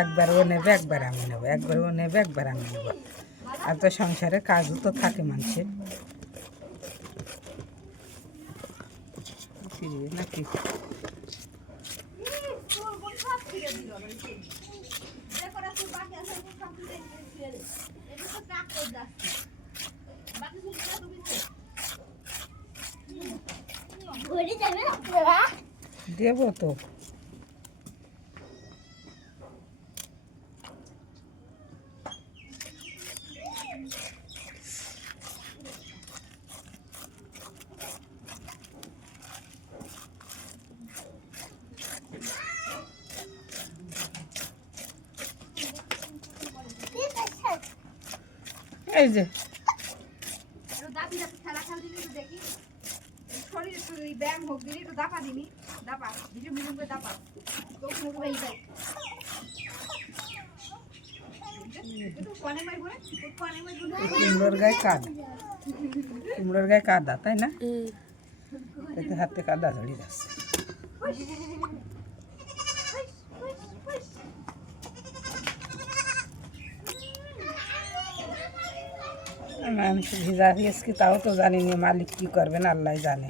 একবার ও নেবে, একবার আমি নেবো, একবার ও নেবে, একবার আমি নেবো। আর তো সংসারে কাজও তো থাকে মানুষের নাকি। দেবো তো। এই যে কুমড়োর গায়ে কাদা, কুমড়োর গায়ে কাদা, তাই না? এতে হাতে কাদা ধরে যাচ্ছে। আমি ভিজা দিয়েছি, তাও তো জানি না মালিক কী করবেন, আল্লাহ জানে।